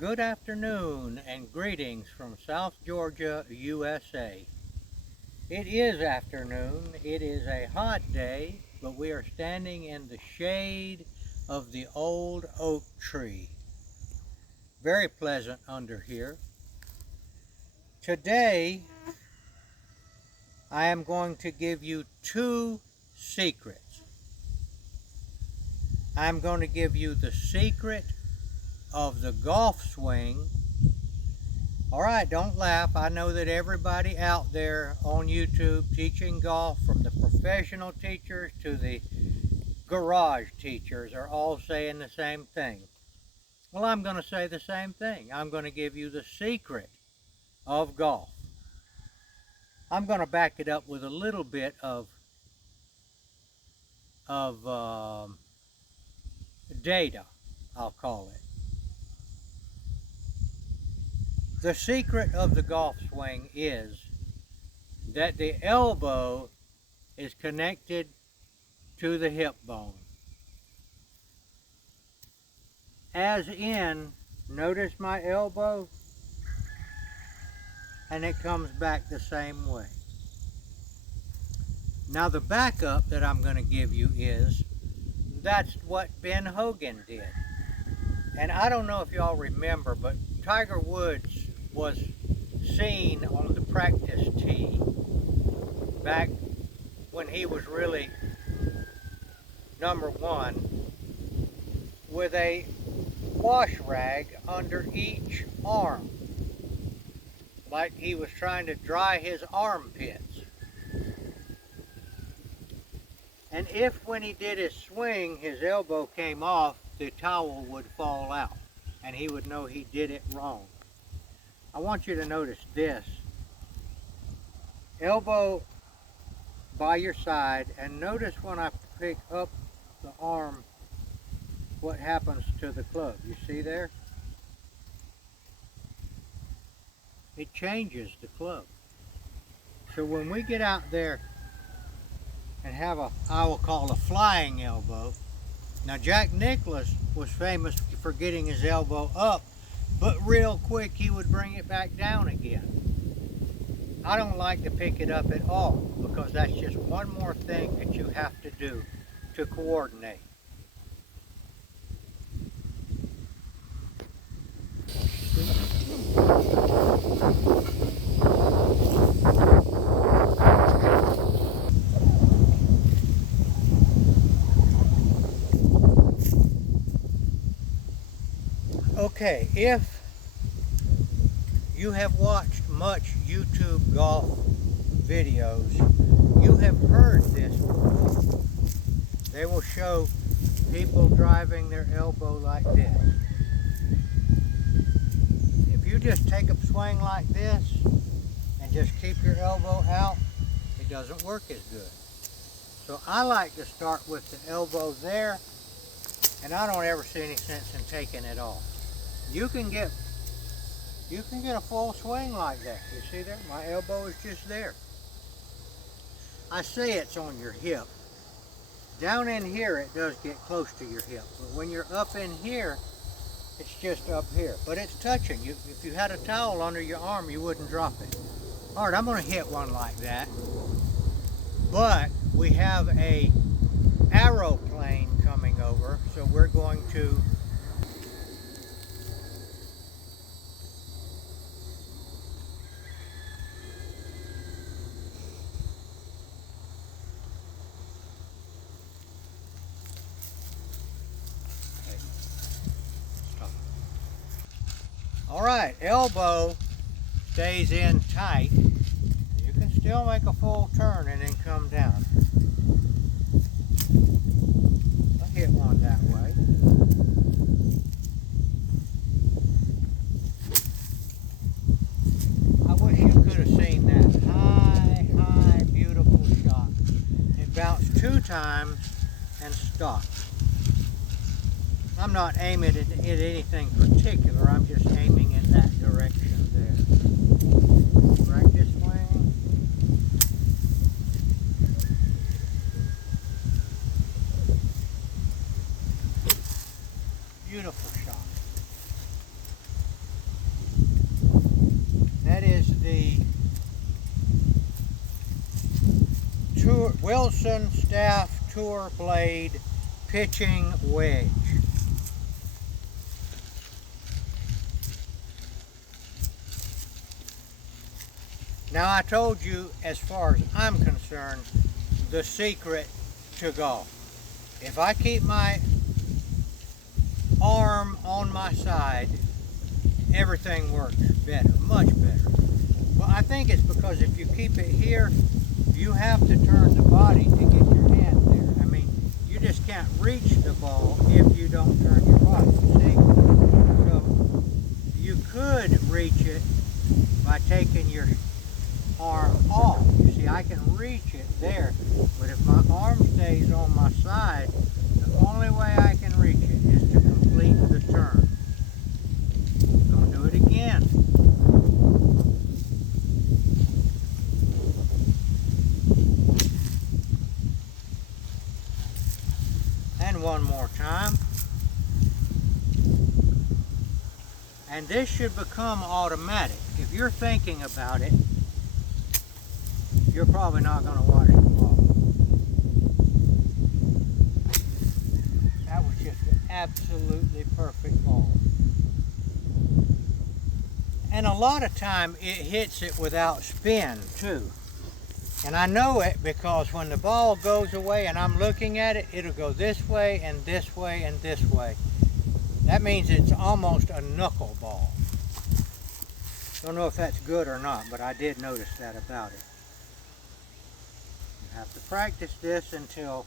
Good afternoon and greetings from South Georgia, USA. It is afternoon. It is a hot day, but we are standing in the shade of the old oak tree. Very pleasant under here. Today, I am going to give you two secrets. I'm going to give you the secret of the golf swing. All right, don't laugh. I know that everybody out there on YouTube teaching golf, from the professional teachers to the garage teachers, are all saying the same thing. Well, I'm going to say the same thing. I'm going to give you the secret of golf. I'm going to back it up with a little bit of data, I'll call it. The secret of the golf swing is that the elbow is connected to the hip bone. As in, notice my elbow, and it comes back the same way. Now the backup that I'm going to give you is, that's what Ben Hogan did. And I don't know if y'all remember, but Tiger Woods was seen on the practice tee back when he was really number one, with a wash rag under each arm, like he was trying to dry his armpits. And if when he did his swing, his elbow came off, the towel would fall out, and he would know he did it wrong. I want you to notice this. Elbow by your side, and notice when I pick up the arm, what happens to the club. You see there? It changes the club. So when we get out there and have I will call a flying elbow. Now Jack Nicklaus was famous for getting his elbow up, but real quick he would bring it back down again. I don't like to pick it up at all, because that's just one more thing that you have to do to coordinate. Okay, if you have watched much YouTube golf videos, you have heard this before. They will show people driving their elbow like this. If you just take a swing like this and just keep your elbow out, it doesn't work as good. So I like to start with the elbow there, and I don't ever see any sense in taking it off. You can get a full swing like that. You see there? My elbow is just there. I say it's on your hip. Down in here it does get close to your hip, but when you're up in here, it's just up here. But it's touching. If you had a towel under your arm, you wouldn't drop it. All right, I'm going to hit one like that. But we have a aeroplane coming over, so we're going to all right, elbow stays in tight. You can still make a full turn and then come down. I'll hit one that way. I wish you could have seen that high, beautiful shot. It bounced 2 times and stopped. I'm not aiming at anything particular, I'm just aiming in that direction there. Practice swing. Beautiful shot. the Wilson Staff Tour Blade pitching wedge. Now I told you, as far as I'm concerned, the secret to golf. If I keep my arm on my side, everything works better, much better. Well, I think it's because if you keep it here, you have to turn the body to get your hand there. I mean, you just can't reach the ball if you don't turn your body, see? So you could reach it by taking your arm off. You see, I can reach it there, but if my arm stays on my side, the only way I can reach it is to complete the turn. Gonna do it again. And one more time. And this should become automatic. If you're thinking about it, you're probably not going to watch the ball. That was just an absolutely perfect ball. And a lot of time it hits it without spin too. And I know it because when the ball goes away and I'm looking at it, it'll go this way and this way and this way. That means it's almost a knuckle ball. Don't know if that's good or not, but I did notice that about it. You have to practice this until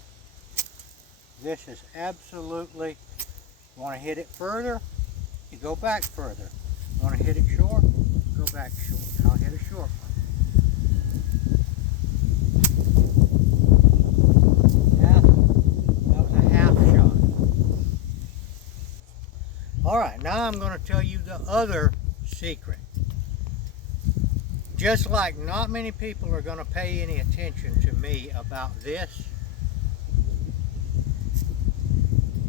this is absolutely, want to hit it further, you go back further. Want to hit it short, go back short. I'll hit a short one. Yeah, that was a half shot. Alright, now I'm going to tell you the other secret. Just like not many people are going to pay any attention to me about this,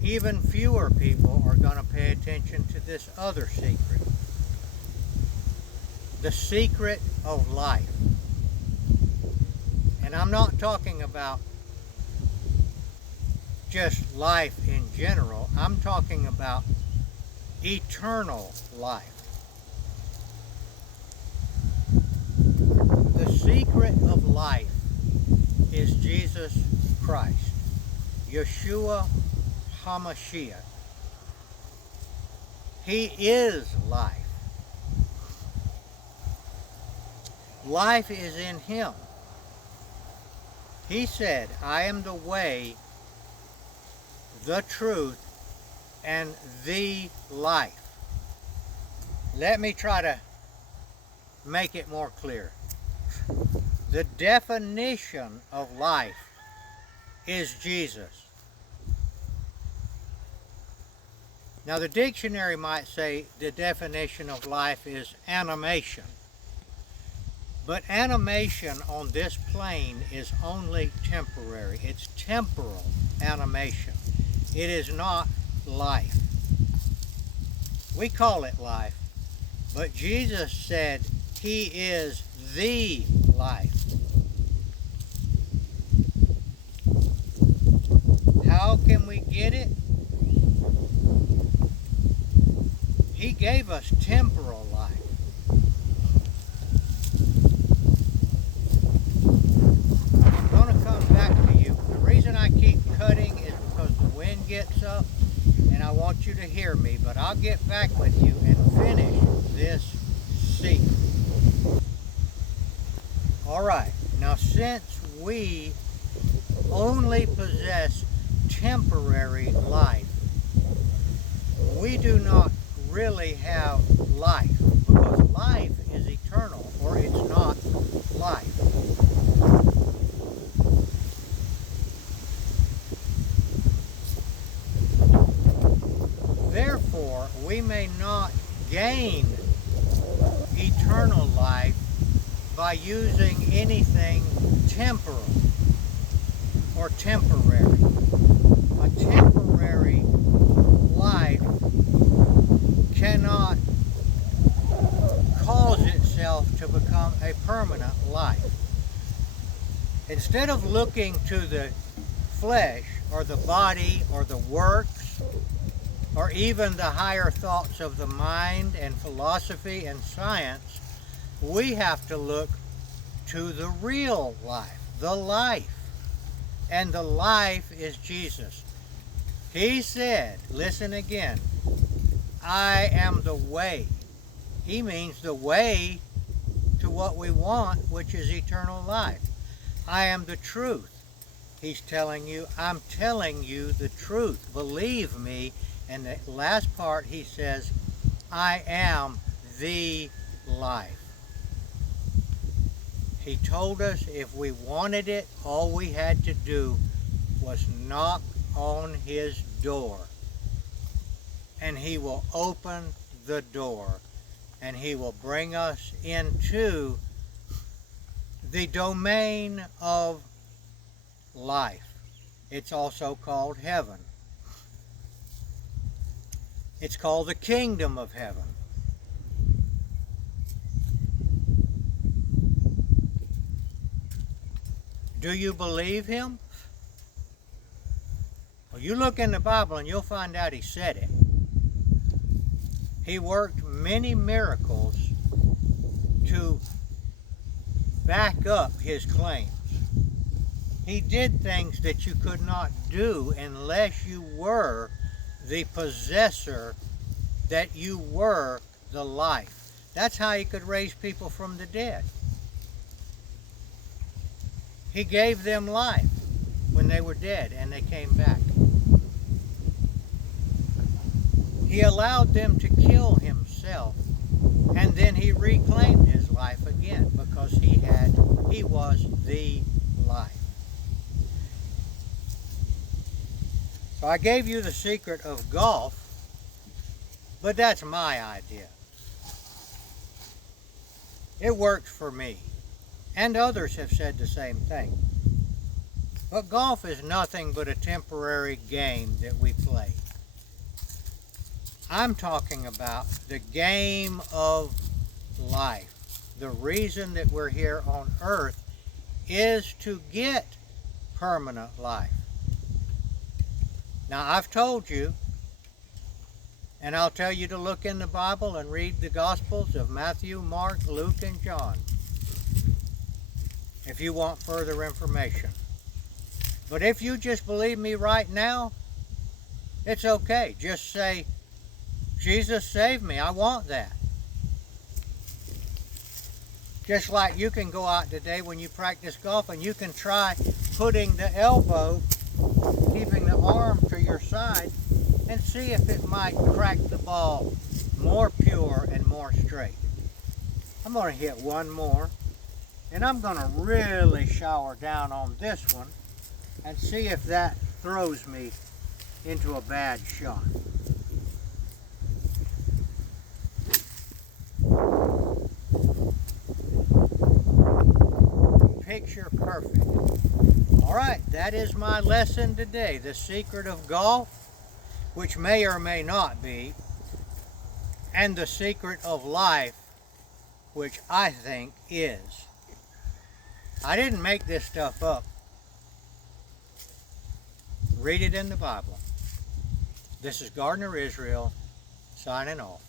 even fewer people are going to pay attention to this other secret. The secret of life. And I'm not talking about just life in general. I'm talking about eternal life. The secret of life is Jesus Christ, Yeshua HaMashiach. He is life. Life is in Him. He said, I am the way, the truth, and the life. Let me try to make it more clear. The definition of life is Jesus. Now the dictionary might say the definition of life is animation. But animation on this plane is only temporary. It's temporal animation. It is not life. We call it life, but Jesus said He is the life. How can we get it? He gave us temporal life. I'm going to come back to you. The reason I keep cutting is because the wind gets up and I want you to hear me, but I'll get back with you and finish this secret. Alright, now since we only possess temporary life, we do not really have life, because life is eternal, or it's not life. Therefore, we may not gain eternal life by using anything temporal or temporary. A temporary life cannot cause itself to to become a permanent life. Instead of looking to the flesh or the body or the works or even the higher thoughts of the mind and philosophy and science, we have to look to the real life, the life. And the life is Jesus. He said, listen again, I am the way. He means the way to what we want, which is eternal life. I am the truth. He's telling you, I'm telling you the truth. Believe me. And the last part, he says, I am the life. He told us if we wanted it, all we had to do was knock on his door. And he will open the door. And he will bring us into the domain of life. It's also called heaven. It's called the kingdom of heaven. Do you believe him? Well, you look in the Bible and you'll find out he said it. He worked many miracles to back up his claims. He did things that you could not do unless you were the possessor, that you were the life. That's how he could raise people from the dead. He gave them life when they were dead and they came back. He allowed them to kill himself, and then he reclaimed his life again because he was the life. So I gave you the secret of golf, but that's my idea. It works for me, and others have said the same thing. But golf is nothing but a temporary game that we play. I'm talking about the game of life. The reason that we're here on earth is to get permanent life. Now, I've told you, and I'll tell you to look in the Bible and read the Gospels of Matthew, Mark, Luke, and John if you want further information. But if you just believe me right now, it's okay. Just say, Jesus, save me. I want that. Just like you can go out today when you practice golf and you can try putting the elbow, keeping the arm to your side, and see if it might crack the ball more pure and more straight. I'm going to hit one more, and I'm going to really shower down on this one and see if that throws me into a bad shot. Picture perfect. All right, that is my lesson today. The secret of golf, which may or may not be, and the secret of life, which I think is. I didn't make this stuff up. Read it in the Bible. This is Gardner Israel, signing off.